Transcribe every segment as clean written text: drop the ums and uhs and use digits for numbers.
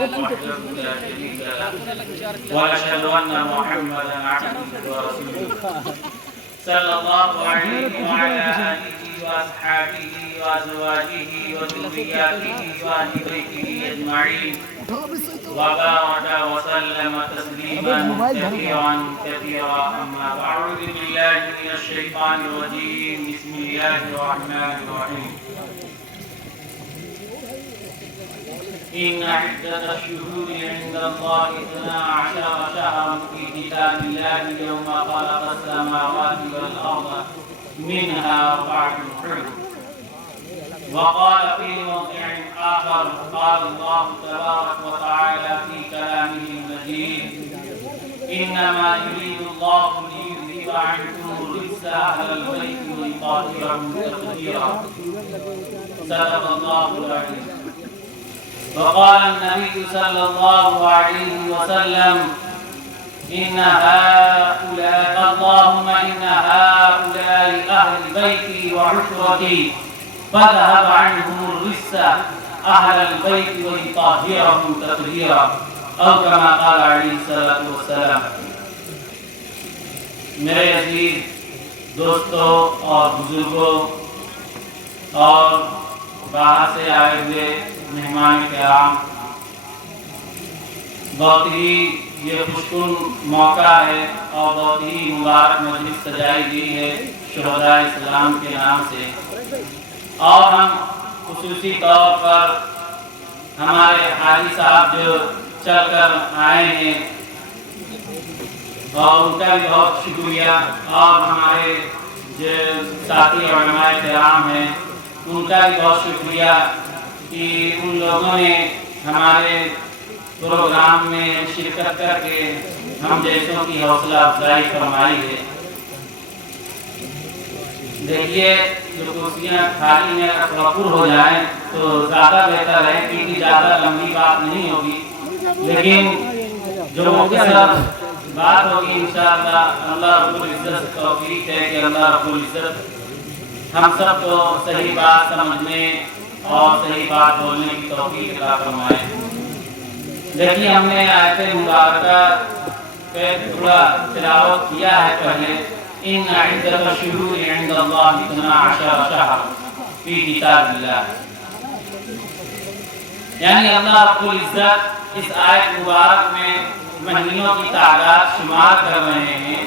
وحده لا شريك له وأشهد أن محمدا عبده ورسوله صلى الله عليه وعلى آله وأصحابه وأزواجه وذرياته وأهل بيته أجمعين وبارك وسلم تسليما كثيرا أما بعد بالله من الشيطان الرجيم بسم الله الرحمن الرحيم إن عدة الشهور عند الله 12 شهرا في كتاب الله يوم خلق السماوات والأرض منها 4 حرم. وقال في موضع آخر قال الله تبارك وتعالى في كلامه المجيد إنما يريد الله ليذهب عنكم الرجس أهل البيت ويطهركم تطهيرا. صدق الله العظيم. وقال النبي صلى الله عليه وسلم إن هؤلاء اللهم إن هؤلاء أهل بيتي وعشرتي فاذهب عنهم الرجس أهل البيت ويطهرهم تطهيرا أو كما قال عليه الصلاة والسلام. میرے عزیز دوستوں اور بزرگوں اور باہر سے آئے ہوئے مہمان کرام، بہت ہی یہ خوشکن موقع ہے اور بہت ہی مبارک مجلس سجائی گئی ہے شہداء اسلام کے نام سے، اور ہم خصوصی طور پر ہمارے حاجی صاحب جو چل کر آئے ہیں اور ان کا بھی بہت شکریہ، اور ہمارے جو ساتھی علماء کرام ہیں ان کا بھی بہت شکریہ کہ ان لوگوں نے ہمارے پروگرام میں شرکت کر کے ہم جیسوں کی حوصلہ افزائی فرمائی ہے. دیکھیے جو کرسیاں خالی میں بھرپور ہو جائیں تو زیادہ بہتر ہے، کیونکہ زیادہ لمبی بات نہیں ہوگی، لیکن جو مختصر بات ہوگی انشاءاللہ اللہ رب العزت سے توفیق ہے کہ اللہ رب العزت ہم سب کو صحیح بات سمجھنے اور صحیح بات بولنے کی توفیق عطا فرمائے. دیکھیے ہم نے آیت مبارکہ پہ تھوڑا تلاوت کیا ہے پہلے، ان عدۃ الشہور عند اللہ 12 شہرا فی کتاب اللہ، یعنی اللہ رب العزت اس آیت مبارک میں مہینوں کی تعداد شمار کر رہے ہیں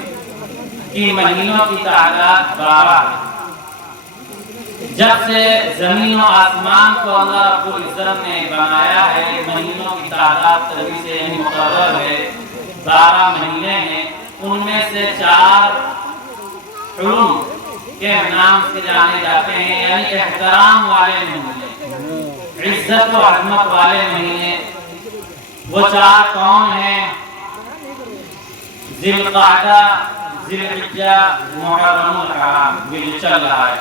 کہ مہینوں کی تعداد 12 ہے. جب سے زمین و آسمان کو اللہ رب العزت نے بنایا ہے مہینوں کی تعداد تبھی سے مقرر ہے، 12 مہینے ہیں، ان میں سے 4 حرم کے نام سے جانے جاتے ہیں، یعنی احترام والے مہینے، عزت و عظمت والے مہینے. وہ 4 کون ہیں؟ ذی القعدہ، ذی الحجہ، محرم الحرام، یہ جو چل رہا ہے.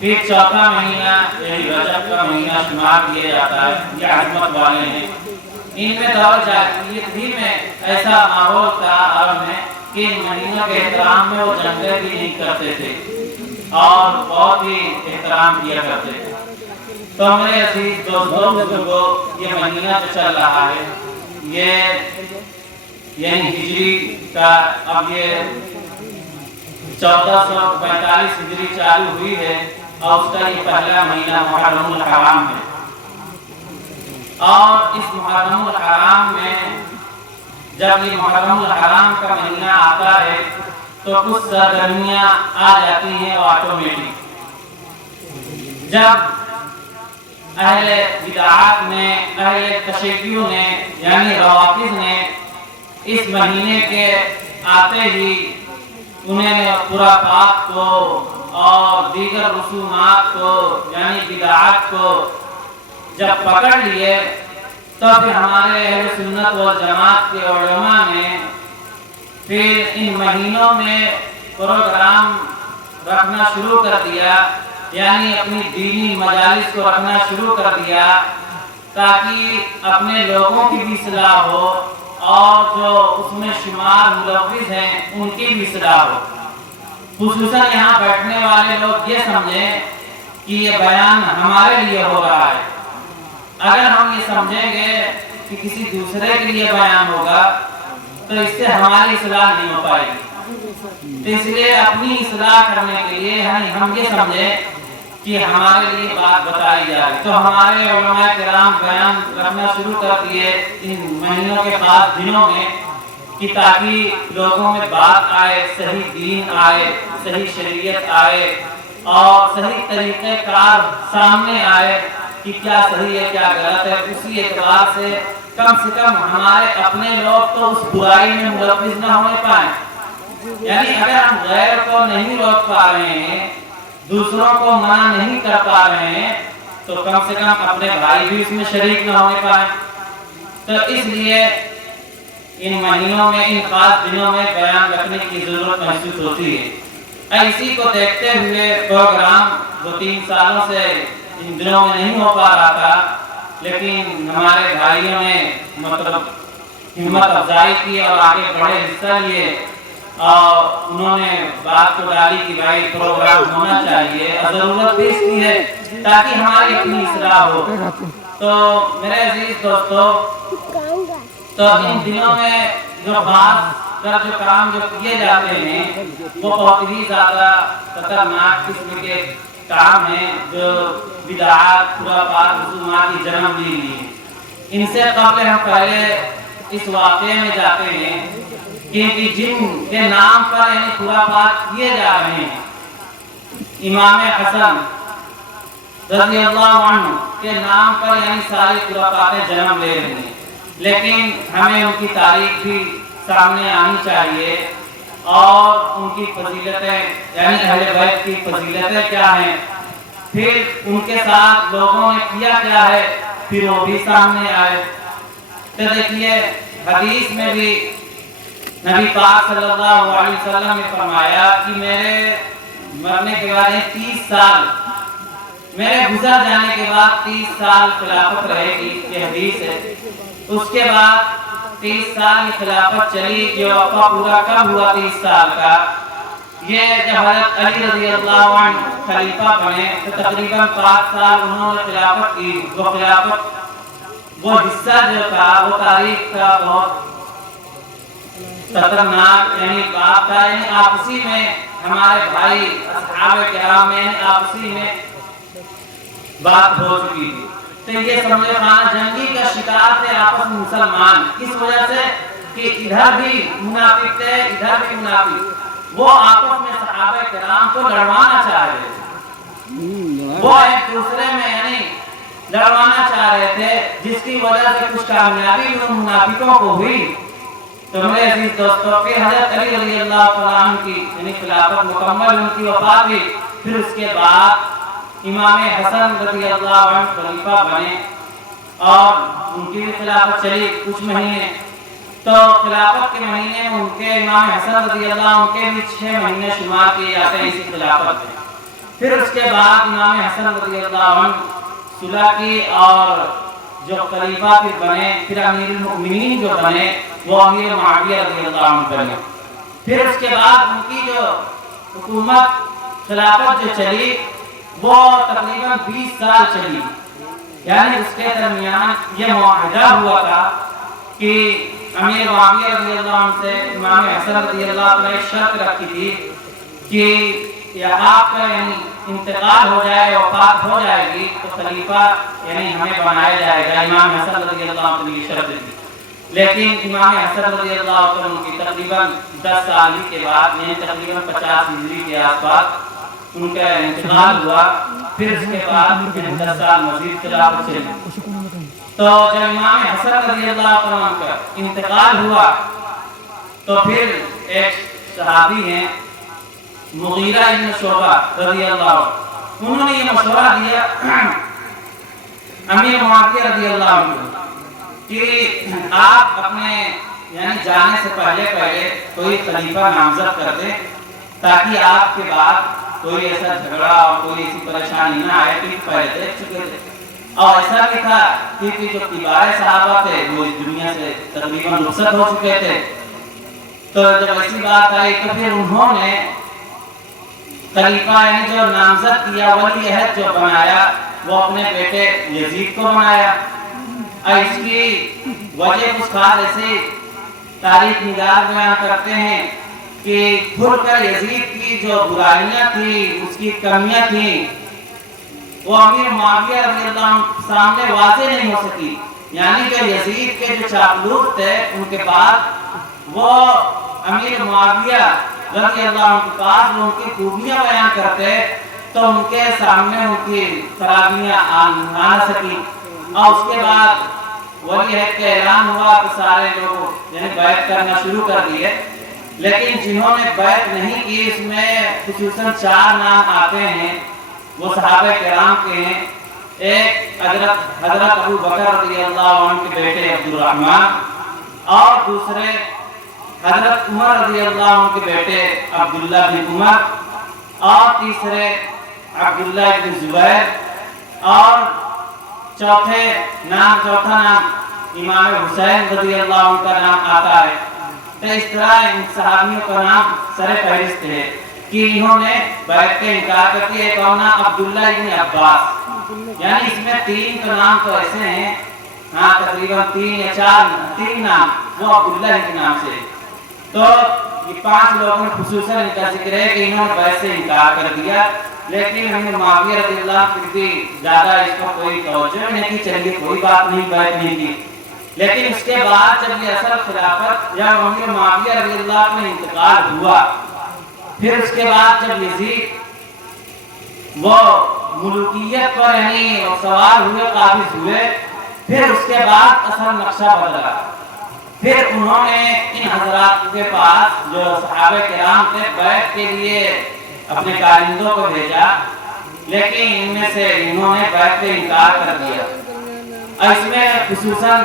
پھر 4تھا مہینہ یعنی رجب کا مہینہ شمار کیا جاتا ہے، یہ عظمت والے ہیں. ان میں دور جاہلیت میں ایسا ماحول تھا عرب میں کہ ان مہینوں کے احترام میں وہ جنگیں بھی نہیں کرتے تھے اور بہت ہی احترام کیا کرتے تھے. تو میرے عزیز دوستوں بزرگوں، یہ مہینہ جو چل رہا ہے یہ یعنی ہجری کا اب یہ 1445 ہجری چالو ہوئی ہے اور اس کا یہ پہلا مہینہ محرم الحرام ہے. اور اس محرم الحرام میں جب یہ محرم الحرام کا مہینہ آتا ہے تو کچھ سرگرمیاں آ جاتی ہیں آٹومیٹک. جب اہل بدعات نے، اہل تشیعیوں نے یعنی روافض نے اس مہینے کے آتے ہی انہیں خرافات کو اور دیگر رسومات کو یعنی بدعات کو جب پکڑ لیے تو پھر ہمارے اہل سنت والجماعت کے علماء نے پھر ان مہینوں میں پروگرام رکھنا شروع کر دیا، یعنی اپنی دینی مجالس کو رکھنا شروع کر دیا تاکہ اپنے لوگوں کی بھی اصلاح ہو اور جو اس میں شمار ملوث ہیں ان کی بھی اصلاح ہو. خصوصاً یہاں بیٹھنے والے لوگ یہ سمجھیں کہ یہ بیان ہمارے لیے ہو رہا ہے. اگر ہم یہ سمجھیں گے کہ کسی دوسرے کے لیے بیان ہوگا تو اس سے ہماری اصلاح نہیں ہو پائے گی۔ تو اس لیے اپنی اصلاح کرنے کے لیے ہم یہ سمجھیں کہ ہمارے لیے بات بتائی جائے، تو ہمارے علماء کرام بیان رکھنا شروع کر دیے ان مہینوں کے خاص دنوں میں، کہ تاکہ لوگوں میں بات آئے، صحیح دین آئے، صحیح شریعت آئے اور صحیح طریقہ کار سامنے آئے کہ کیا صحیح ہے کیا غلط ہے۔ اسی اعتبار سے کم ہمارے اپنے لوگ تو اس برائی میں ملوث نہ ہونے پائیں، یعنی اگر ہم غیر کو نہیں روک پا رہے ہیں، دوسروں کو منع نہیں کر پا رہے ہیں، تو کم سے کم اپنے بھائی بھی اس میں شریک نہ ہونے پائیں۔ تو اس لیے ان مہینوں میں، ان خاص دنوں میں بیان رکھنے کی ضرورت محسوس ہوتی ہے۔ اسی کو دیکھتے ہوئے پروگرام 2-3 سالوں سے ان دنوں میں نہیں ہو پا رہا تھا، لیکن ہمارے بھائیوں نے مطلب ہمت افزائی کی اور آگے بڑے حصہ لیے، اور انہوں نے بات کو ڈالی کہ بھائی پروگرام ہونا چاہیے، اور ضرورت بھی اس کی ہے تاکہ ہماری اپنی اصلاح ہو۔ تو میرے عزیز دوستو، تو ان دنوں میں جو خاص کر جو کام جو کیے جاتے ہیں وہ بہت ہی زیادہ خطرناک قسم کے کام ہیں، جو بدعات، خرافات، رسومات کی جنم لی ہیں۔ ان سے قبل ہم پہلے اس واقعے میں جاتے ہیں کہ جن کے نام پر یعنی خرافات کیے جا رہے ہیں، امام حسن رضی اللہ عنہ کے نام پر یعنی ساری خرافاتیں جنم لے رہے ہیں، لیکن ہمیں ان کی تاریخ بھی سامنے آنی چاہیے اور ان کی فضیلتیں یعنی اہل بیت کی فضیلتیں کیا ہیں، پھر ان کے ساتھ لوگوں نے کیا کیا ہے، پھر وہ بھی سامنے آئے۔ تو دیکھیے حدیث میں بھی نبی پاک صلی اللہ علیہ وسلم نے فرمایا کہ میرے مرنے کے بعد 30 سال، میرے گزر جانے کے بعد 30 سال خلافت رہے گی، یہ حدیث ہے۔ اس کے بعد 30 سال کی خلافت چلی، جو وقفہ پورا کب ہوا 30 سال کا، یہ جب حضرت علی رضی اللہ عنہ خلیفہ بنے تو تقریباً 5 سال انہوں نے خلافت کی۔ وہ خلافت وہ حصہ جو تھا وہ تاریخ کا بہت خطرناک یعنی بات تھا، یعنی آپسی میں ہمارے بھائی اصحاب کرام میں آپسی میں بات ہو چکی تھی۔ تو یہ سمجھے خانہ جنگی کا شکار تھے آپس میں مسلمان، اس وجہ سے کہ ادھر بھی منافق تھے ادھر بھی منافق، وہ آپس میں صحابہ کرام کو لڑوانا چاہ رہے تھے، وہ ایک دوسرے میں یعنی لڑوانا چاہ رہے تھے، جس کی وجہ سے کچھ کامیابی ان منافقوں کو ہوئی۔ تو میرے عزیز دوستوں، پھر حضرت علی رضی اللہ عنہ کی یعنی خلافت مکمل، ان کی وفات ہوئی، پھر اس کے بعد امام حسن رضی اللہ عنہ خلیفہ بنے اور ان کی بھی خلافت چلی کچھ مہینے۔ تو خلافت کے مہینے میں ان کے امام حسن رضی اللہ عنہ کے بھی 6 مہینے شمار کیے جاتے ہیں اسی خلافت میں۔ پھر اس کے بعد امام حسن رضی اللہ عنہ صلح کی اور جو خلیفہ پھر بنے، پھر امیر المؤمنین جو بنے وہ امیر معاویہ رضی اللہ عنہ بنے۔ پھر اس کے بعد ان کی جو حکومت خلافت جو چلی وہ تقریباً 20 سال چلی، یعنی اس کے درمیان یہ معاہدہ ہوا تھا کہ امیر معاویہ رضی اللہ عنہ سے امام حسن رضی اللہ عنہ نے شرط رکھی تھی کہ آپ کا یعنی انتقال ہو جائے، وفات ہو جائے گی تو خلیفہ یعنی ہمیں بنایا جائے گا۔ امام حسن رضی اللہ عنہ نے یہ شرط دی، لیکن امام حسن رضی اللہ عنہ کی تقریباً 10 سال کے بعد یعنی تقریباً 50 ہجری کے آس پاس ان کا انتقال ہوا۔ پھر اس کے بعد 10 سال مزید خلافت چلی۔ تو جب امام حسن رضی اللہ عنہ کا انتقال ہوا تو پھر ایک صحابی ہیں مغیرہ ابن شعبہ رضی اللہ عنہ، انہوں نے یہ مشورہ دیا امیر معاویہ رضی اللہ عنہ کہ آپ اپنے یعنی جانے سے پہلے کوئی خلیفہ نامزد کر دیں تاکہ آپ کے بعد کوئی ایسا جھگڑا اور کوئی ایسی پریشانی نہ آئے، کہ پہلے دیکھ چکے تھے۔ اور ایسا بھی تھا کہ جو کبار صحابہ تھے وہ اس دنیا سے تقریباً رخصت ہو چکے تھے۔ تو جب ایسی بات آئی تو پھر انہوں نے خلیفہ یعنی جو نامزد کیا، ولی عہد جو بنایا وہ اپنے بیٹے یزید کو بنایا۔ اور اس کی وجہ کچھ خاص ایسے تاریخ نگار بیان کرتے ہیں کہ کھل کر یزید کی جو برائیاں تھی، اس کی کمیاں تھیں، وہ امیر معاویہ رضی اللہ عنہ سامنے واضح نہیں ہو سکی. یعنی کہ یزید کے جو چاپلوس تھے ان کے بعد وہ امیر معاویہ رضی اللہ عنہ کے پاس ان کی خوبیاں بیان کرتے تو ان کے سامنے ان کی خرابیاں آ سکی. اور اس کے بعد ولی عہد کا اعلان ہوا کہ سارے لوگ یعنی بیعت کرنا شروع کر دیے. لیکن جنہوں نے بیعت نہیں کی اس میں خصوصاً 4 نام آتے ہیں، وہ صحابہ کرام کے ہیں. ایک حضرت ابو بکر رضی اللہ عنہ کے بیٹے عبد الرحمن، اور دوسرے حضرت عمر رضی اللہ عنہ کے بیٹے عبداللہ بن عمر، اور تیسرے عبداللہ بن زبیر، اور چوتھا نام امام حسین رضی اللہ عنہ کا نام آتا ہے. تو اس طرح ان صحابیوں کا نام سر فہرست ہے کہ انہوں نے بیعت کا انکار کر دیا. ایک اور نام عبداللہ بن عباس، یعنی اس میں 3 کا نام تو ایسے ہیں، ہاں تقریباً 3 یا 4 نام وہ عبداللہ کے نام سے. تو یہ 5 لوگوں نے خصوصاً ان کا ذکر ہے کہ انہوں نے بیعت سے انکار کر دیا. لیکن امیر معاویہ رضی اللہ عنہ پھر بھی زیادہ اس کو کوئی توجہ نہیں کی، چلیے کوئی بات نہیں، بیعت نہیں کی. لیکن اس کے بعد جب یہ اصل خلافت یا امیر معاویہ رضی اللہ عنہ کا انتقال ہوا، پھر اس کے بعد جب یزید وہ ملوکیت پر یعنی سوار ہوئے، قابض ہوئے، پھر اس کے بعد اصل نقشہ بدلا. پھر انہوں نے ان حضرات کے پاس جو صحابہ کرام تھے بیعت کے لیے اپنے کارندوں کو بھیجا، لیکن ان میں سے انہوں نے بیعت سے انکار کر دیا. اس میں خصوصاً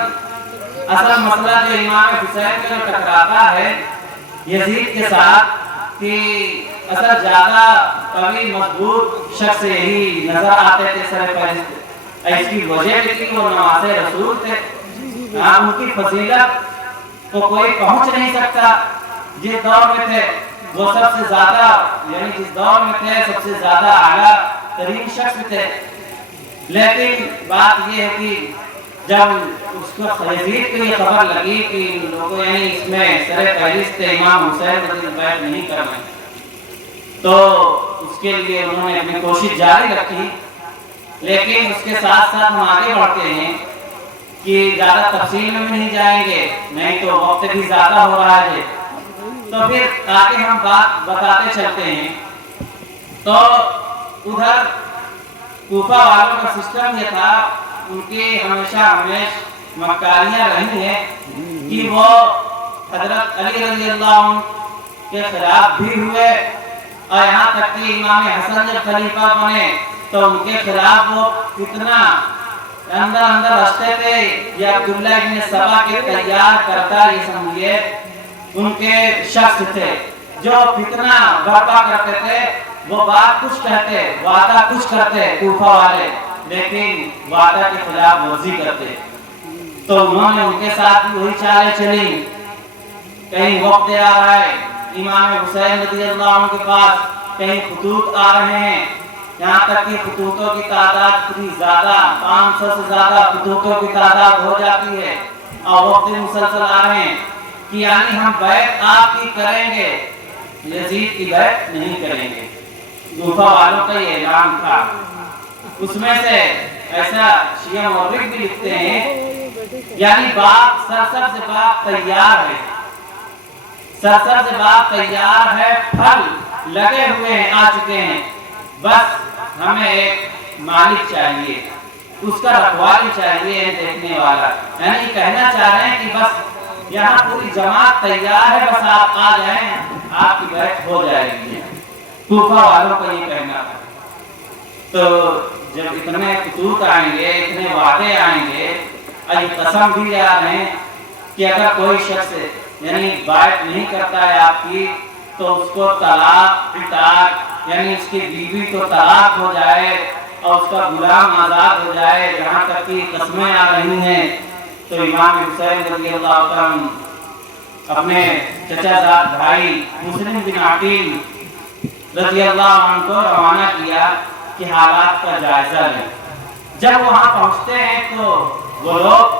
اصل مسئلہ جو امام حسین کا ٹکراتا ہے یزید کے ساتھ کہ اصل زیادہ قوی مضبوط شخص یہی نظر آتے تھے سر فہرست. اس کی وجہ بھی تھی کہ وہ نواز رسول تھے، ان کی فضیلت کو کوئی پہنچ نہیں سکتا. جس دور میں تھے وہ سب سے زیادہ یعنی جس دور میں تھے سب سے زیادہ اعلیٰ ترین شخص تھے. لیکن بات یہ ہے کہ جب اس کو یزید کو یہ خبر لگی کہ لوگوں یعنی اس میں سر فہرست امام حسین رضی اللہ عنہ نہیں کرنا، تو اس کے لیے انہوں نے اپنی کوشش جاری رکھی. لیکن اس کے ساتھ ساتھ ہم آگے بڑھتے ہیں کہ زیادہ تفصیل میں بھی نہیں جائیں گے، نہیں تو وقت بھی زیادہ ہو رہا ہے. تو پھر تاکہ ہم بات بتاتے چلتے ہیں، تو ادھر کوفہ والوں کا سسٹم یہ تھا، ان کی ہمیشہ مکاریاں رہی ہیں کہ وہ حضرت علی رضی اللہ عنہ کے خلاف بھی ہوئے، اور یہاں تک کہ امام حسن جب خلیفہ بنے تو ان کے خلاف وہ فتنہ اندر رستے تھے. یہ عبداللہ ابن سبا کے تیار کرتا یہ سمجھیے ان کے شخص تھے جو فتنہ برپا کرتے تھے. وہ بات کچھ کہتے، وعدہ کچھ کرتے کوفہ والے، لیکن وعدہ کے خلاف ورزی کرتے. تو انہوں نے ان کے ساتھ بھی وہی چالیں چلی. کہیں وقت آ رہا ہے امام حسین رضی اللہ عنہ کے پاس، کہیں خطوط آ رہے ہیں، یہاں تک کہ خطوطوں کی تعداد اتنی زیادہ 500 سے زیادہ خطوطوں کی تعداد ہو جاتی ہے، اور وقت مسلسل آ رہے ہیں کہ یعنی ہم بیعت آپ کی کریں گے، یزید کی بیعت نہیں کریں گے. کوفہ والوں کا یہ اعلان تھا. اس میں سے ایسا شیعہ مورخ بھی لکھتے ہیں یعنی باغ سرسبز سے باغ تیار ہے، سرسبز سے باغ تیار ہے، پھل لگے ہوئے ہیں، آ چکے ہیں، بس ہمیں ایک مالک چاہیے، اس کا رکھوالی چاہیے دیکھنے والا. یعنی کہنا چاہ رہے ہیں کہ بس یہاں پوری جماعت تیار ہے، بس آپ آ جائیں، آپ کی بیعت ہو جائے گی. کوفہ والوں کو یہ کہنا تھا. تو جب اتنے خطوط آئیں گے، اتنے وعدے آئیں گے، اور یہ قسم بھی لے آ رہے ہیں کہ اگر کوئی شخص یعنی بیعت نہیں کرتا ہے آپ کی تو اس کو طلاق طلاق یعنی اس کی بیوی کو طلاق ہو جائے اور اس کا غلام آزاد ہو جائے، جہاں تک کہ قسمیں آ رہی ہیں. تو امام حسین رضی اللہ عنہ اپنے چچا زاد بھائی مسلم بن عقیل رضی اللہ عنہ کو روانہ کیا کہ حالات کا جائزہ لیں. جب وہاں پہنچتے ہیں تو وہ لوگ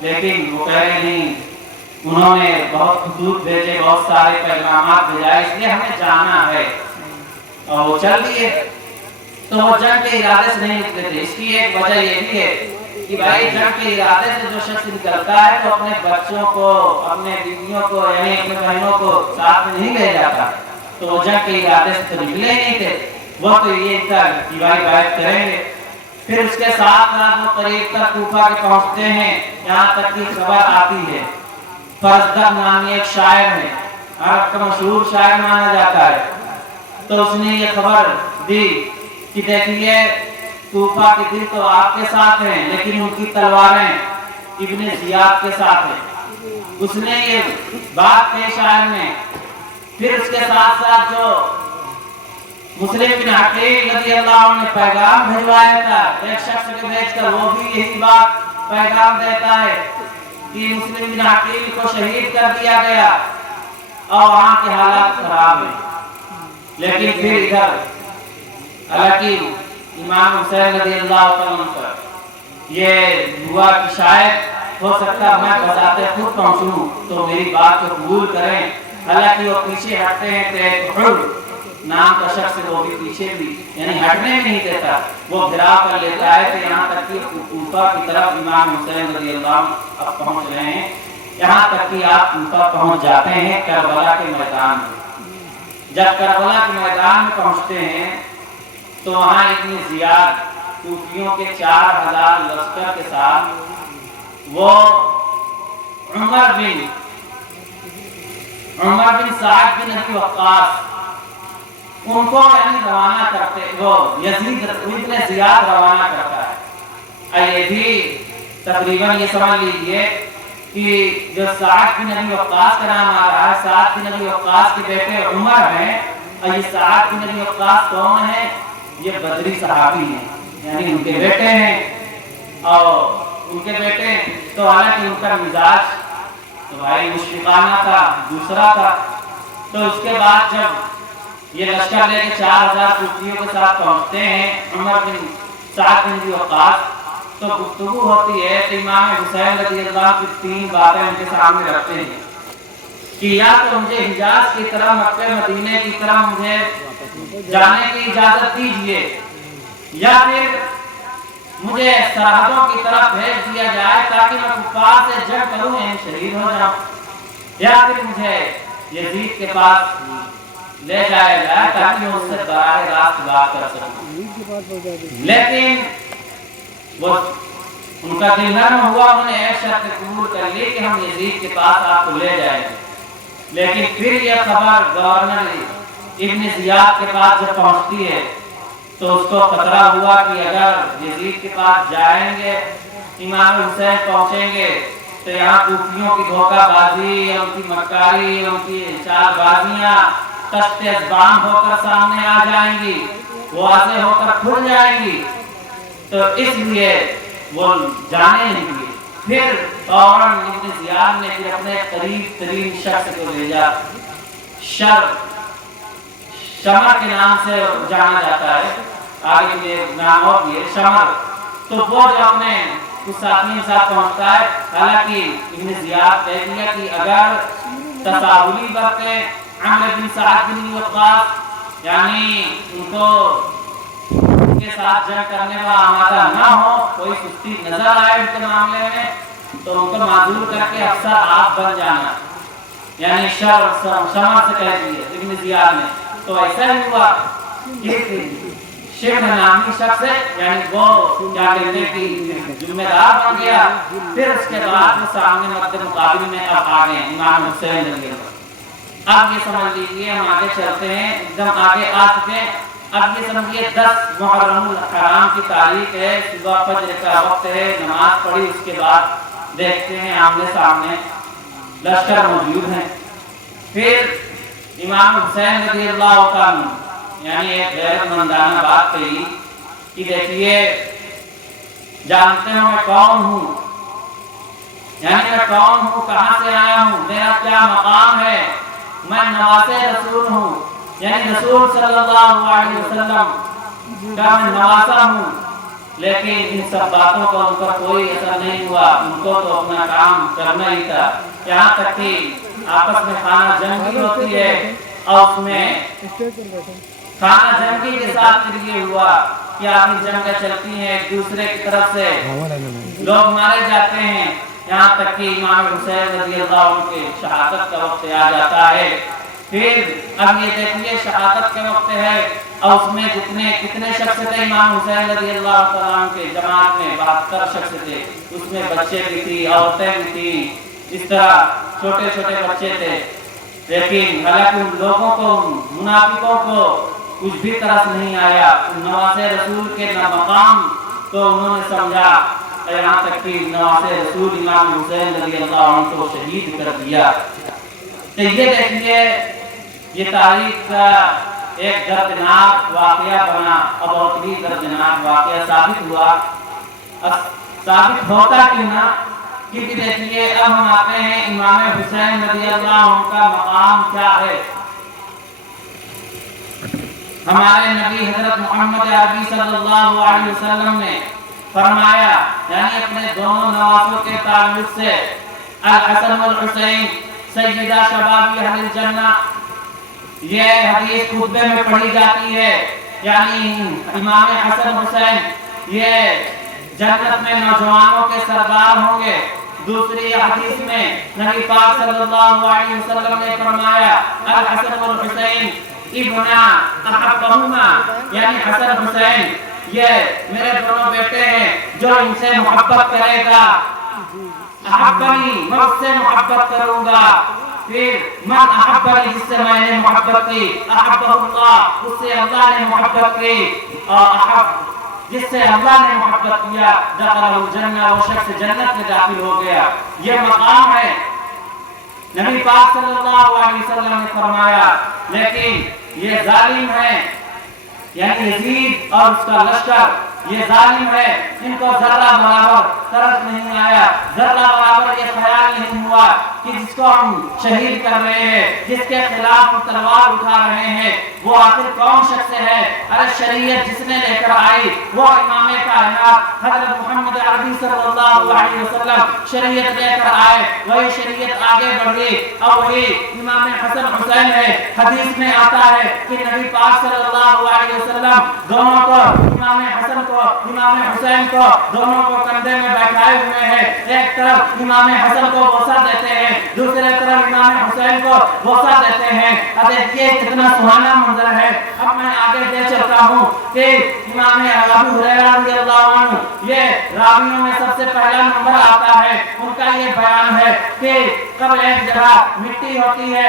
لیکن وہ کہہ رہے نہیں، انہوں نے بہت خطوط بھیجے، بہت سارے پیغامات بھیجائے، اس لیے ہمیں جانا ہے، اور وہ چل دیے۔ تو وہ جنگ کے ارادے سے نہیں نکلے تھے۔ اس کی ایک وجہ یہ بھی ہے کہ بھائی جنگ کے ارادے سے جو شخص نکلتا ہے تو اپنے بچوں کو، اپنے بیویوں کو، یعنی اپنے بہنوں کو ساتھ میں نہیں لے جاتا، تو وہ جنگ کے ارادے سے تو نکلے نہیں تھے، وہ تو یہ تھا کہ بھائی بیعت کریں گے۔ پھر اس کے ساتھ وہ قریب تک کوفہ کے پہنچتے ہیں، یہاں تک کی خبر آتی ہے، فرزدق نامی ایک شاعر ہے، عرب کا مشہور شاعر مانا جاتا ہے، تو اس نے یہ خبر دی کہ دیکھیے کوفہ کے دل تو آپ کے ساتھ ہیں، لیکن ان کی تلواریں ابن زیاد کے ساتھ ہیں۔ اس نے یہ بات کہی شاعر نے۔ پھر اس کے ساتھ ساتھ جو مسلم بن عقیل رضی اللہ عنہ نے پیغام بھیجوایا تھا، ایک شخص کو بھیج کر وہ بھی یہی بات پیغام دیتا ہے کہ مسلم بن عقیل کو شہید کر دیا گیا اور وہاں کے حالات خراب ہیں۔ لیکن پھر ادھر حالانکہ امام حسین رضی اللہ عنہ پر یہ ہوا کہ شاید ہو سکتا میں بذات خود پہنچوں تو میری بات کو قبول کریں، حالانکہ وہ پیچھے ہٹتے ہیں، ایک حر نام کا شخص وہ بھی پیچھے بھی یعنی ہٹنے نہیں دیتا، وہ گھرا کر لیتا ہے، کہ یہاں تک کہ کوفہ کی طرف امام حسین رضی اللہ عنہ اب پہنچ رہے ہیں، یہاں تک کہ آپ کوفہ پہنچ جاتے ہیں کربلا کے میدان میں۔ جب کربلا کے میدان میں پہنچتے ہیں تو وہاں ابن زیاد کوفیوں کے 4000 لشکر کے ساتھ وہ عمر بن سعد بن ابی وقاص ان کو یعنی روانہ کرتے، وہ یزید ابن زیاد روانہ کرتا ہے۔ یہ بھی تقریباً یہ سمجھ لیجئے کہ جو سعد بن ابی وقاص کا نام آ رہا ہے، سعد بن ابی وقاص کے بیٹے عمر ہیں، اور یہ سعد بن ابی وقاص کون ہیں؟ یہ بدری صحابی ہیں، یعنی ان کے بیٹے ہیں، اور ان کے بیٹے تو حالانکہ ان کا مزاج تو بھائی مشفقانہ تھا، دوسرا تھا۔ تو اس کے بعد جب یہ لشکر لے کے 4000 کوفیوں کے ساتھ پہنچتے ہیں عمر بن سعد بن ابی وقاص، تو گفتگو ہوتی ہے کہ امام حسین رضی اللہ عنہ کی 3 باتیں ان کے سامنے رکھتے ہیں کہ یا تو مجھے حجاز کی طرف، مکہ مدینے کی طرف مجھے جانے کی اجازت دیجیے، یا پھر مجھے سرحدوں کی طرف بھیج دیا جائے تاکہ میں کفار سے جنگ کروں، شہید ہو جاؤں، یا پھر مجھے یزید کے پاس لے جایا جائے تاکہ میں اس سے براہ راست بات کر سکوں۔ لیکن وہ ان کا دل نرم ہوا، انہوں نے ایک شرط قبول کر لی کہ ہم یزید کے پاس آپ کو لے جائیں گے۔ لیکن پھر یہ خبر گورنر ابن زیاد کے پاس جب پہنچتی ہے تو اس کو خطرہ ہوا کہ اگر یزید کے پاس جائیں گے، امام حسین پہنچیں گے تو یہاں کوفیوں کی دھوکہ بازی، ان کی مکاری، ان کی چال بازیاں تشت ازبام ہو کر سامنے آ جائیں گی، واضح ہو کر کھل جائیں گی، تو اس لیے وہ جانے نہیں دیے۔ پھر فوراً ابن زیاد نے پھر اپنے قریب ترین شخص کو بھیجا، شمر کے نام سے جانا جاتا ہے، آگے یہ نام اور بھی ہے شمر، تو وہ جو اپنے کچھ ساتھیوں کے ساتھ پہنچتا ہے، حالانکہ ابن زیاد کہہ دیا کہ اگر تساہلی برتے عمر بن سعد بن ابی وقاص یعنی ان کو ان کے ساتھ جنگ کرنے کا آمادہ نہ ہو، کوئی سستی نظر آئے ان کے معاملے میں، تو ان کو معذور کر کے افسر آپ بن جانا، یعنی شمر سے کہہ دیا ابن زیاد نے۔ تو ایسا ہی ہوا، ایک شیخ نامی شخص ہے، یعنی وہ کیا کہتے ہیں کہ ذمہ دار بن گیا۔ پھر اس کے بعد وہ سامنے مد مقابل میں اب آ گئے امام حسین رضی اللہ عنہ۔ اب یہ سمجھ لیجیے، ہم آگے چلتے ہیں، ایک دم آگے آ چکے ہیں۔ اب یہ سمجھیے 10 محرم الحرام کی تاریخ ہے، صبح فجر کا وقت ہے، نماز پڑھی، اس کے بعد دیکھتے ہیں آمنے سامنے لشکر موجود ہیں۔ پھر امام حسین رضی اللہ عنہ یعنی ایک غیرت مندانہ بات کہی کہ دیکھیے جانتے ہو میں کون ہوں، یعنی میں کون ہوں، کہاں سے آیا ہوں، میرا کیا مقام ہے، میں نواسے رسول ہوں، یعنی رسول صلی اللہ علیہ وسلم کا میں نواسا ہوں، لیکن ان سب باتوں کا ان پر کوئی اثر نہیں ہوا. ان کو تو اپنا کام کرنا ہی تھا. یہاں تک کہ آپس میں خانہ جنگی ہوتی ہے اور اس میں خانہ جنگی کے ساتھ یہ ہوا کہ آپس جنگیں چلتی ہیں ایک دوسرے کی طرف سے لوگ مارے جاتے ہیں. یہاں تک کہ امام حسین رضی اللہ عنہ کے شہادت کا وقت آ جاتا ہے. پھر اب یہ دیکھیے شہادت کے وقت ہے اور اس میں کتنے شخص تھے امام حسین رضی اللہ عنہ کے جماعت میں 72 شخص تھے. اس میں بچے بھی تھی عورتیں بھی تھی اس طرح چھوٹے چھوٹے بچے تھے. لیکن حالانکہ ان لوگوں کو منافقوں کو کچھ بھی طرح نہیں آیا. نواسے رسول کے نہ مقام تو انہوں نے سمجھا. یہاں تک کہ نواسے رسول امام حسین رضی اللہ عنہ کو شہید کر دیا. تو یہ دیکھیے یہ تاریخ کا ایک دردناک واقعہ بنا اور بہت ہی دردناک واقعہ ثابت ہوا. ثابت ہوتا کیوں نہ کیونکہ دیکھیے اب ہم آتے ہیں امام حسین رضی اللہ عنہ کا مقام کیا ہے. ہمارے نبی حضرت محمد عربی صلی اللہ علیہ وسلم نے فرمایا یعنی اپنے دونوں نواسوں کے تعلق سے الحسن والحسین سیدہ شباب اہل الجنہ یہ حدیث خطبے میں پڑھی جاتی ہے. یعنی امام حسن حسین یہ جنت میں نوجوانوں کے سردار ہوں گے. دوسری حدیث میں نبی پاک صلی اللہ علیہ وسلم نے فرمایا الحسن والحسین ابنا احبہما یعنی حسن حسین یہ میرے دونوں بیٹے ہیں جو ان سے محبت کرے گا. احبنی میں اس سے محبت کروں گا. پھر من احبنی جس سے میں نے محبت کی احبہ اللہ اس سے اللہ نے محبت کی. اور احب جس سے اللہ نے محبت کیا دخل الجنہ وہ شخص جنت میں داخل ہو گیا. یہ مقام ہے نبی پاک صلی اللہ علیہ وسلم نے فرمایا. لیکن یہ ظالم ہے یعنی یزید اور اس کا لشکر یہ ظالم ہے. ان کو ذرہ برابر ترس نہیں آیا. ذرہ برابر یہ خیال نہیں ہوا کہ جس کو ہم شہید کر رہے ہیں جس کے خلاف ہم تلوار اٹھا رہے ہیں وہ آخر کون شخص ہے. ارے شریعت جس نے لے کر آئی وہ امام کائنات حضرت محمد عربی صلی اللہ علیہ وسلم شریعت لے کر آئے. وہی شریعت آگے بڑھی اور وہی امام حسن حسین ہے. حدیث میں آتا ہے کہ نبی پاک صلی اللہ علیہ وسلم دونوں کو امام حسن کو امام حسین کو دونوں کو کندھے میں بیٹھائے ہوئے ہیں. ایک طرف امام حسن کو بوسہ دیتے ہیں دوسرے طرف امام حسین کو بوسہ دیتے ہیں. اب دیکھیے کتنا سہانا منظر ہے. اب میں آگے دے چلتا ہوں کہ امام ابو ہریرہ رضی اللہ عنہ یہ راویوں میں سب سے پہلا نمبر آتا ہے. ان کا یہ بیان ہے کہ کب ایک جگہ مٹی ہوتی ہے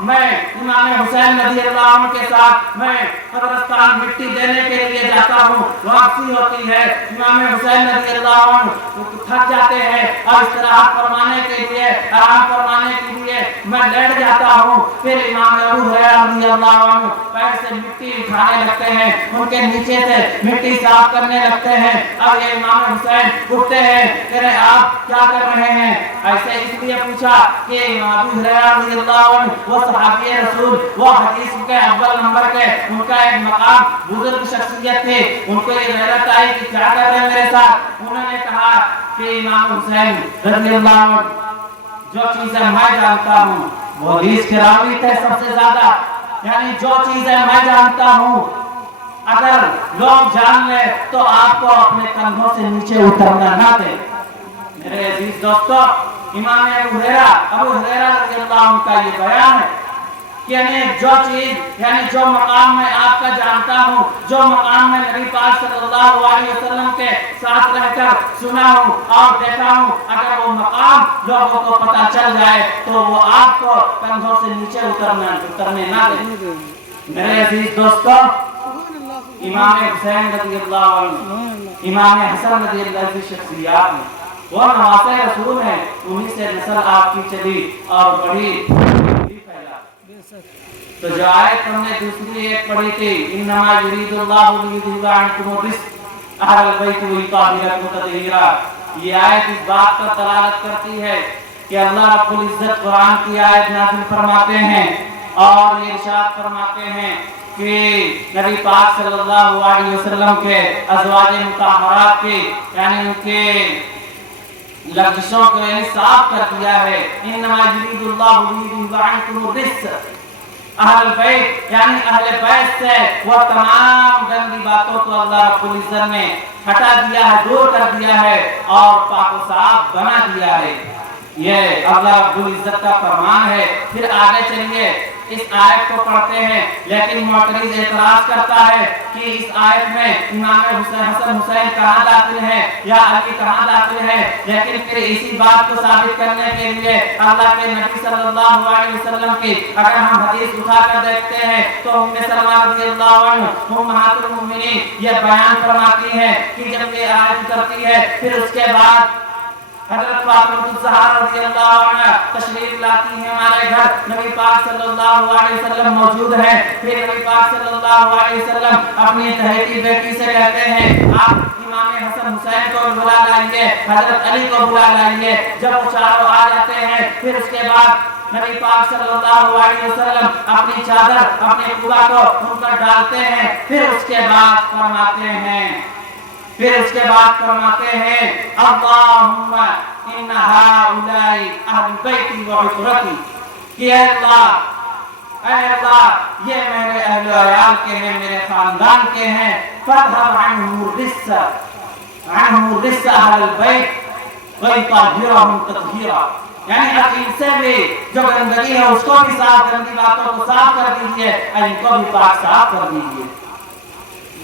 میں امام حسین رضی اللہ عنہ کے ساتھ میں قبرستان مٹی دینے کے لیے جاتا ہوں. واپسی ہوتی ہے امام حسین رضی اللہ عنہ تھک جاتے ہیں اور استراحت فرمانے کے لیے آرام فرمانے کے لیے میں لیٹ جاتا ہوں. پھر امام ابو ہریرہ رضی اللہ عنہ پیر سے مٹی اٹھانے لگتے ہیں ان کے نیچے سے مٹی صاف کرنے لگتے ہیں. اب یہ امام حسین اٹھتے ہیں کہ رہے آپ کیا کر رہے ہیں. ایسے اس لیے پوچھا کہ امام ابو ہریرہ رضی اللہ عنہ وہ صحابی رسول وہ حدیث کے اول نمبر کے ان کا ایک مقام بزرگ شخصیت تھی. ان کو یہ غیرت آئی کہ کیا کر رہے ہیں میرے ساتھ. انہوں نے کہا کہ امام حسین رضی اللہ عنہ جو چیزیں میں جانتا ہوں وہ حدیث کے راوی تھے سب سے زیادہ. یعنی جو چیزیں میں جانتا ہوں اگر لوگ جان لے تو آپ کو اپنے کندھوں سے نیچے اترنا نہ دے. میرے عزیز دوستو امام ابو ہریرہ رضی اللہ عنہ کا یہ بیان ہے کہ یعنی جو چیز یعنی جو مقام میں آپ کا جانتا ہوں جو مقام میں نبی پاک صلی اللہ علیہ وسلم کے ساتھ رہ کر سنا ہوں اور دیکھا ہوں اگر وہ مقام لوگوں کو پتہ چل جائے تو وہ آپ کو کندھوں سے نیچے اترنے نہ دے. میرے عزیز دوستو امام حسین رضی اللہ عنہ امام حسن رضی اللہ عنہ کی شخصیات میں وہ نواسے رسول ہیں. انہی سے نسل آپ کی چلی اور بڑی پھیلا. تو جو آیت ہم نے دوسری ایک پڑھی تھی انما یرید اللہ لیذھب عنکم الرجس اہل البیت ویطہرکم تطہیرا یہ آیت اس بات پر دلالت کرتی ہے کہ اللہ رب العزت قرآن کی آیت نازل فرماتے ہیں اور یہ ارشاد فرماتے ہیں کہ نبی پاک صلی اللہ علیہ وسلم کے ازواج مطہرات کی یعنی ان کے لفظوں کو صاف کر دیا ہے. انما یرید اللہ لیذہب عنکم الرجس. اہل بیت یعنی اہل بیت سے وہ تمام گندی باتوں کو اللہ رب العزت نے ہٹا دیا ہے، دور کر دیا ہے اور پاک و صاف بنا دیا ہے. یہ اللہ رب العزت کا فرمان ہے. پھر آگے چلیے اس آیت کو پڑھتے ہیں، لیکن معترض اعتراض کرتا ہے کہ اس آیت میں امام حسن حسین کہاں داخل ہے یا علی کہاں داخل ہے. لیکن پھر اسی بات کو ثابت کرنے کے لیے اللہ کے نبی صلی اللہ علیہ وسلم کی اگر ہم حدیث اٹھا کر دیکھتے ہیں تو ام سلمہ رضی اللہ عنہ امہات المؤمنین یہ بیان فرماتی ہیں کہ جب یہ آیت اترتی ہے پھر اس کے بعد حضرت فاطمہ الزہرا رضی اللہ عنہ تشریف لاتی ہیں ہمارے گھر. نبی پاک صلی اللہ علیہ وسلم موجود ہیں. پھر نبی پاک صلی اللہ علیہ وسلم اپنی چہیتی بیٹی سے کہتے ہیں آپ امام حسن حسین کو بلا لائیے، حضرت علی کو بلا لائیے. جب وہ چاروں آ جاتے ہیں پھر اس کے بعد نبی پاک صلی اللہ علیہ وسلم اپنی چادر اپنے قبا کو ان پر ڈالتے ہیں. پھر اس کے بعد فرماتے ہیں اللہم ان ہؤلاء اہل بیتی و عترتی، کہ اے اللہ یہ میرے اہل و عیال کے ہیں، میرے خاندان کے ہیں. فاذهب عنہم الرجس اہل البیت وطہرہم تطہیرا. یعنی اب ان سے بھی جو گندگی ہے اس کو بھی صاف، گندی باتوں کو صاف کر دیجیے اور ان کو بھی پاک صاف کر دیجیے.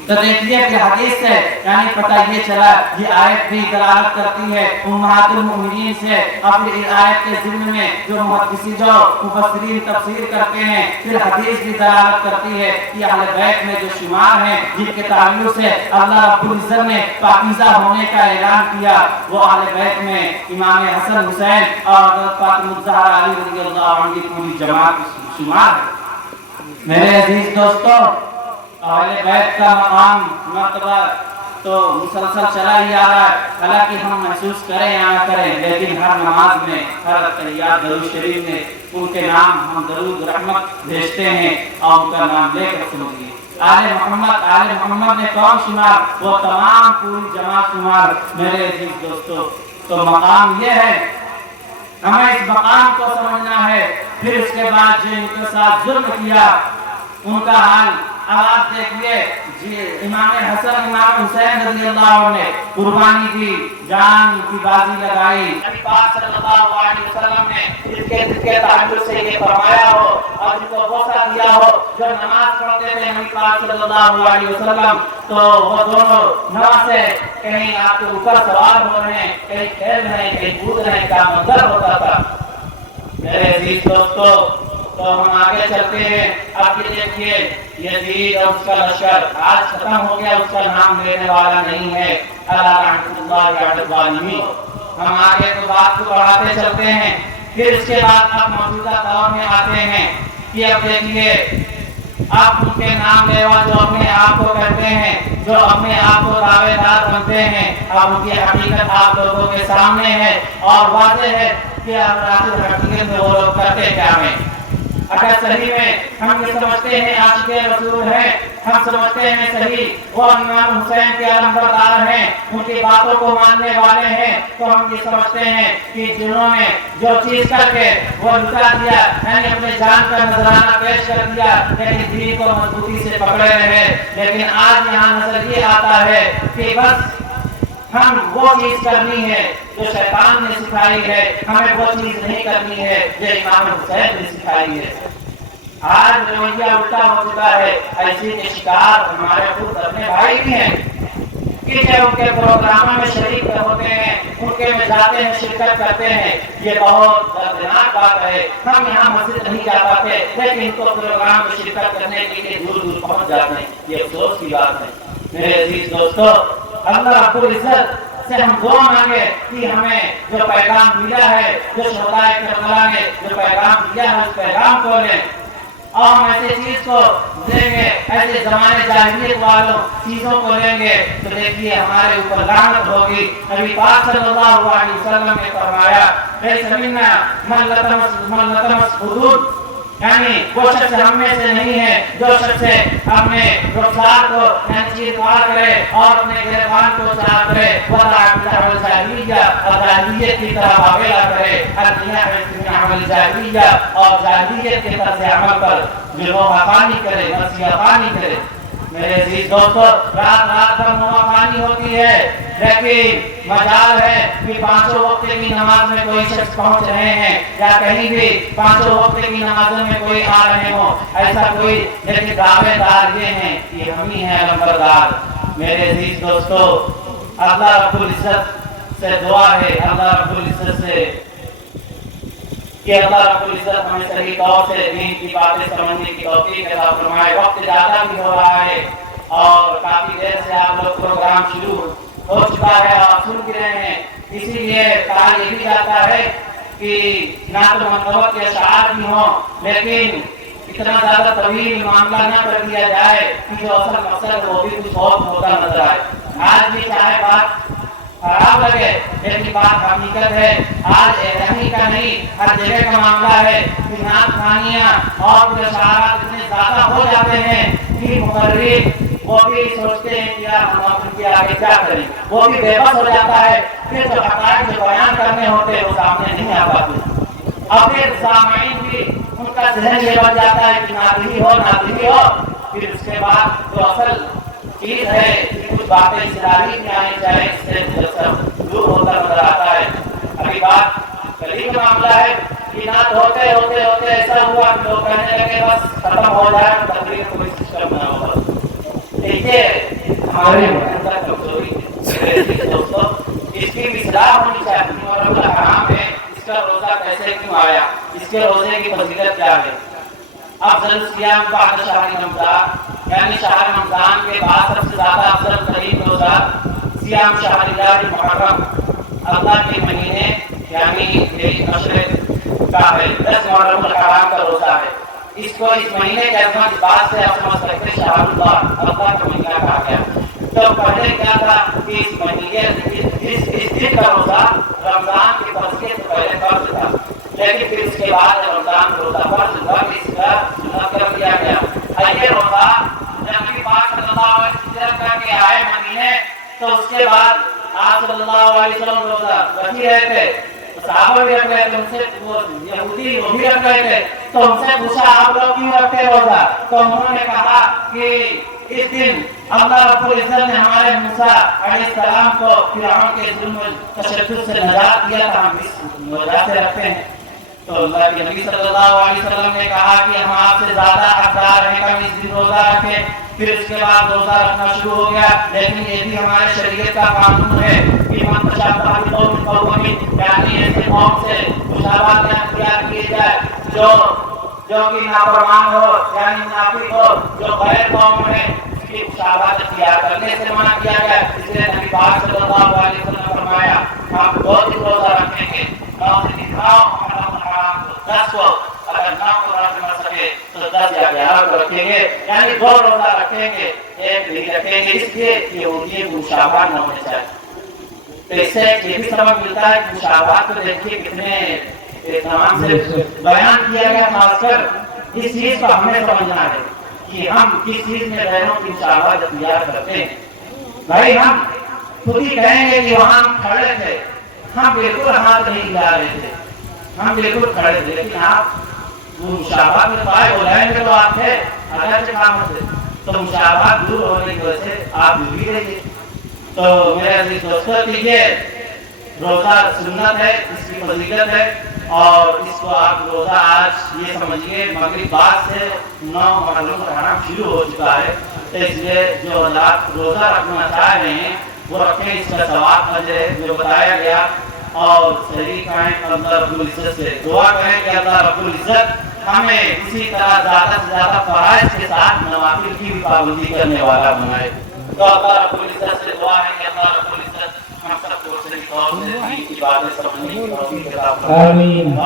تو دیکھیے کہ حدیث سے یعنی پتہ یہ چلا یہ آیت بھی دلالت کرتی ہے امہات المؤمنین سے. اور پھر اس آیت کے ضمن میں جو مفسرین تفسیر کرتے ہیں پھر حدیث بھی دلالت کرتی ہے کہ اہل بیت میں جو شمار ہیں جن کے تعلق سے اللہ رب العزت نے پاکیزہ ہونے کا اعلان کیا وہ اہل بیت میں امام حسن حسین اور حضرت فاطمہ الزہرا علی رضی اللہ عنہ کی پوری جماعت شمار ہے. میرے عزیز دوستو، اہل بیت کا مقام مرتبہ تو مسلسل چلا ہی آ رہا ہے. حالانکہ ہم محسوس کریں یا نہ کریں لیکن ہر نماز میں ہر تحیات درود شریف میں ان کے نام ہم درود رحمت بھیجتے ہیں اور ان کا نام لے کر سمجھیے. آل محمد میں کون شمار؟ وہ تمام پوری جماعت شمار. میرے عزیز دوستو، تو مقام یہ ہے، ہمیں اس مقام کو سمجھنا ہے. پھر اس کے بعد جو ان کے ساتھ ظلم کیا ان کا حال اب آپ دیکھیے. امام حسن امام حسین رضی اللہ عنہ نے قربانی کی، جان کی بازی لگائی. نبی پاک صلی اللہ علیہ وسلم نے اس کے تعلق سے یہ فرمایا ہو اور ان کو بوسہ دیا ہو. جو نماز پڑھتے تھے نبی پاک صلی اللہ علیہ وسلم تو وہ دونوں نماز سے کہیں آپ کے اوپر سوار ہو رہے ہیں، کہیں کھیل رہے ہیں، کہیں کود رہے ہیں کا منظر ہوتا تھا. میرے عزیز دوستو، تو ہم آگے چلتے ہیں. اب یہ دیکھیے یزید اور اس کا لشکر آج ختم ہو گیا، اس کا نام لینے والا نہیں ہے. اللہ الظالمین. ہم آگے تو بات کو بڑھاتے چلتے ہیں. پھر اس کے بعد اب موجودہ دور میں آتے ہیں کہ اب دیکھیے آپ ان کے نام لیوا جو اپنے آپ کو کہتے ہیں، جو اپنے آپ کو دعوے دار بنتے ہیں، اب ان کی حقیقت آپ لوگوں کے سامنے ہے اور واضح ہے کہ اب آخر حقیقت میں وہ لوگ کرتے کیا ہیں. اگر صحیح میں ہم یہ سمجھتے ہیں عاشق رسول ہیں، ہم سمجھتے ہیں صحیح وہ امام حسین کے علمبردار ہیں، ان کی باتوں کو ماننے والے ہیں، تو ہم یہ سمجھتے ہیں کہ جنہوں نے جو چیز کر کے وہ لٹا دیا یعنی اپنے جان کا نذرانہ پیش کر دیا لیکن دین کو مضبوطی سے پکڑے رہے. لیکن آج یہاں نظر یہ آتا ہے کہ بس ہم وہ چیز کرنی ہے جو شیطان نے سکھائی ہے، ہمیں وہ چیز نہیں کرنی ہے جو امام حسین نے سکھائی ہے. آج رویہ الٹا ہو چکا ہے. ایسے کے شکار ہمارے خود اپنے بھائی بھی ہیں کہ جب ان کے پروگراموں میں شریک ہوتے ہیں، ان کے میں جاتے ہیں، شرکت کرتے ہیں. یہ بہت دردناک بات ہے. ہم یہاں مسجد نہیں جا پاتے لیکن ان کو پروگرام میں شرکت کرنے کے لیے دور دور پہنچ جاتے ہیں. یہ افسوس کی بات ہے. میرے عزیز دوستو، اللہ رب العزت سے ہم دعا مانگے کہ ہمیں جو پیغام ملا ہے، جو شہدائے کربلا نے جو پیغام دیا ہے اس پیغام کو لیں اور ہم ایسے چیز کو لیں گے، ایسے زمانے جاہلیت والوں چیزوں کو لیں گے تو دیکھیے ہمارے اوپر لعنت ہوگی. نبی پاک صلی اللہ علیہ وسلم نے فرمایا لیس منا من لطمس حدود یعنی وہ شخص ہم میں سے نہیں ہے جو شخص اپنے رخسار کو چیر پار کرے اور اپنے گریبان کو چاہ کرے اور جاہلیت کی طرح باغیلا کرے اور جاہلیت کے طرز عمل پر نوحہ خوانی کرے، نصیحہ خوانی کرے۔ میرے عزیز دوستو، رات پر نوحہ خوانی ہوتی ہے، لیکن مجال ہے کہ پانچوں وقت کی نماز میں کوئی شخص پہنچ رہے ہیں یا کہیں بھی پانچوں وقت کی نمازوں میں کوئی آ رہے ہوں، ایسا کوئی، لیکن دعوے دار یہ ہیں کہ ہم ہی ہیں نمبردار۔ میرے عزیز دوستو، اللہ رب العزت سے دعا ہے، اللہ رب العزت سے کہ اللہ رب العزت ہمیں صحیح طور سے دین کی باتیں سمجھنے کی توفیق عطا فرمائے۔ وقت زیادہ بھی ہو رہا ہے اور کافی دیر سے آپ لوگ پروگرام شروع ہو چکا ہے اور سن بھی رہے ہیں، اسی لیے کہا یہ بھی جاتا ہے کہ نہ تو منقبت کے اشعار بھی ہوں، لیکن اتنا زیادہ طویل معاملہ نہ کر دیا جائے کہ جو اصل مقصد وہ بھی کچھ اور ہوتا نظر آئے۔ آج بھی چاہے بات خراب لگے، لیکن بات حقیقت ہے، آج رہنی کا نہیں، ہر جگہ کا معاملہ ہے کہ نعت خوانیاں اور اشعارات اتنے زیادہ ہو جاتے ہیں کہ مقرر وہ بھی سوچتے ہیں کہ ہم اپنے کے آگے کیا کریں، وہ بھی بے بس ہو جاتا ہے، پھر جو حقائق جو بیان کرنے ہوتے ہیں وہ سامنے نہیں آ پاتے، اور پھر سامعین بھی ان کا ذہن یہ بن جاتا ہے کہ نادری ہو، پھر اس کے بعد جو اصل چیز ہے کچھ باتیں اصراری میں آنی چاہیے، اس سے دور ہوتا نظر آتا ہے۔ ابھی بات کلی کا معاملہ ہے کہ نعت ہوتے ہوتے ایسا ہوا کہ لوگ کہنے لگے بس ختم ہو جائے، تقریر کوئی سسٹم نہ ہوگا۔ دیکھیے ہمارے اندر کمزوری ہے دوستوں، اس کی اصلاح ہونی چاہیے۔ محرم الحرام ہے، اس کا روزہ کیسے کیوں آیا، اس کے روزے کی فضیلت کیا ہے؟ افضل الصیام بعد شہر رمضان، یعنی شہر رمضان کے بعد سب سے زیادہ افضل ترین روزہ صیام شہر اللہ المحرم، اللہ کے مہینے یعنی مشرق کا ہے، 10 محرم الحرام کا روزہ ہے۔ اس کو اس مہینے کے عظمت اس بات سے آپ سمجھ سکتے شہر اللہ کا مہینہ کہا گیا۔ تو پہلے کیا تھا کہ اس مہینے اس دن کا روزہ رمضان کے فرض سے پہلے فرض تھا، لیکن پھر اس کے بعد رمضان کا روزہ فرض ہوا، اس کا سنت کر دیا گیا۔ یہ روزہ جب نبی پاک صلی اللہ علیہ وسلم ہجرت کر کے آئے مدینے، تو اس کے بعد آپ صلی اللہ علیہ وسلم روزہ رکھی رہے تھے، صحابہ بھی رکھ رہے تھے، ان سے وہ یہودی وہ بھی رکھ رہے تھے، تو ان سے پوچھا آپ لوگ کیوں رکھتے روزہ؟ تو انہوں نے کہا کہ اس دن اللہ رب العزت نے ہمارے موسیٰ علیہ السلام کو فرعون کے ظلم و تشدد سے نجات دیا تھا، ہم اس وجہ سے رکھتے ہیں۔ تو اللہ کے نبی صلی اللہ علیہ وسلم نے کہا کہ ہم آپ سے زیادہ حقدار ہیں کہ ہم اس دن روزہ رکھیں۔ پھر اس کے بعد روزہ رکھنا شروع ہو گیا، لیکن یہ بھی ہمارے شریعت کا قانون ہے کہ من تشابہ بقوم فہو منہ، یعنی ایسے قوم سے مشابہت نہ اختیار کیے جائے جو کہ نافرمان ہو، یعنی منافق ہو، جو غیر قوم ہے، اس کی مشابہت اختیار کرنے سے منع کیا گیا۔ اس لیے نبی پاک صلی اللہ علیہ وسلم نے فرمایا ہم 2 دن روزہ رکھیں گے، 9 دن محرم الحرام کو 10 کو، اگر 9 کو رکھ نہ سکے تو 10 یا 11 کو رکھیں گے، یعنی 2 روزہ رکھیں گے، 1 نہیں رکھیں گے، اس لیے کہ یہ مشابہ نہ ہونے چاہیے۔ تو اس سے یہ بھی سبق ملتا ہے کہ مشابہت کو دیکھیے کتنے اہتمام سے بیان کیا گیا، خاص کر اس چیز کو ہمیں سمجھنا ہے کہ ہم کس چیز میں غیروں کی مشابہت اختیار کرتے ہیں۔ بھائی ہم خود ہی کہیں گے کہ وہاں ہم کھڑے تھے، ہم بالکل ہاتھ نہیں ہلا رہے تھے، ہم بالکل کھڑے تھے، لیکن آپ وہ مشابہت میں پائے ہو رہے ہیں تو آپ تھے اگرچہ کام سے، تو مشابہت دور ہونے کی وجہ سے آپ بھی رہیے۔ تو میرے عزیز دوستو، یہ روزہ سنت ہے، اس کی فضیلت ہے، اور اس کو آپ روزہ آج یہ سمجھیے مغرب بعد سے 9 محرم الحرام شروع ہو چکا ہے، تو اس لیے جو روزہ رکھنا چاہ رہے ہیں وہ رکھیں، اس کا ثواب اجر ہے جو بتایا گیا، اور صحیح کہیں اللہ رب العزت سے دعا کریں کہ اللہ رب العزت ہمیں اسی طرح زیادہ سے زیادہ فرائض کے ساتھ نوافل کی بھی پابندی کرنے والا بنائے۔ تو اللہ رب العزت سے دعا ہے کہ اللہ رب العزت ہم سب کو صحیح طور سے دین کی باتیں سمجھنے کی توفیق عطا فرمائے۔ آمین۔